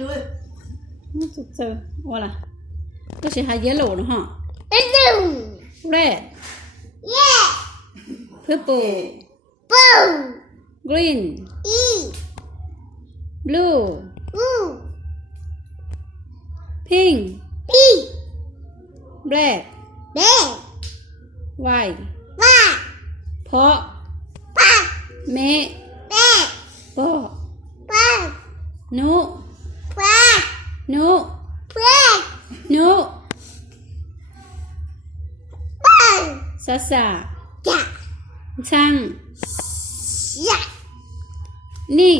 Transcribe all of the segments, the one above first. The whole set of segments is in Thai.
luôn. Sụt sơ, voilà. Cái sẽ hai yellow nữa hả? Blue. Red, Yeah. purple, Blue. green, E. blue, Blue. pink, P. red, Red. white. White. เพราะ Black. เมะ Red. ก็ Black. นุ Black. นุ Black. นุ Black. ซาซา Yeah. ช่าง Yeah. นี่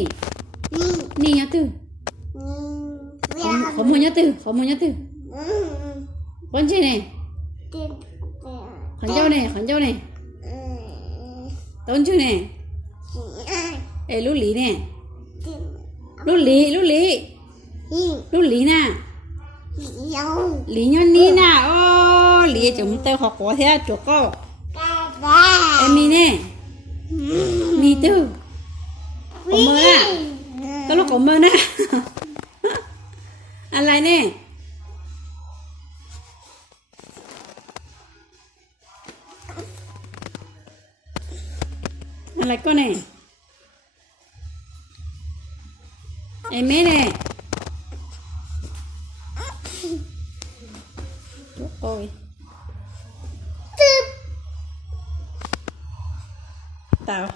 Me. นี่ยะตื้อ ขอมือยะตื้อขอมือยะตื้อคนจีเนี่ยขอนเจ้าเนี่ยขอนเจ้าเนี่ยต้นชื่อเนี่ยเอ้ลูกหลีเนี่ยลูกหลีลูกหลีลูกหลีน่ะหลีย้อนนี้น่ะโอ้หลีจุ่มเต้าขอกอแท้จุกก็เอ็มมีเนี่ยมีตื้อขอมือน่ะก็ลูกขอมือน่ะอะไรเนี่ยอะไรก็เนี่ยไอ้แม่เนี่ย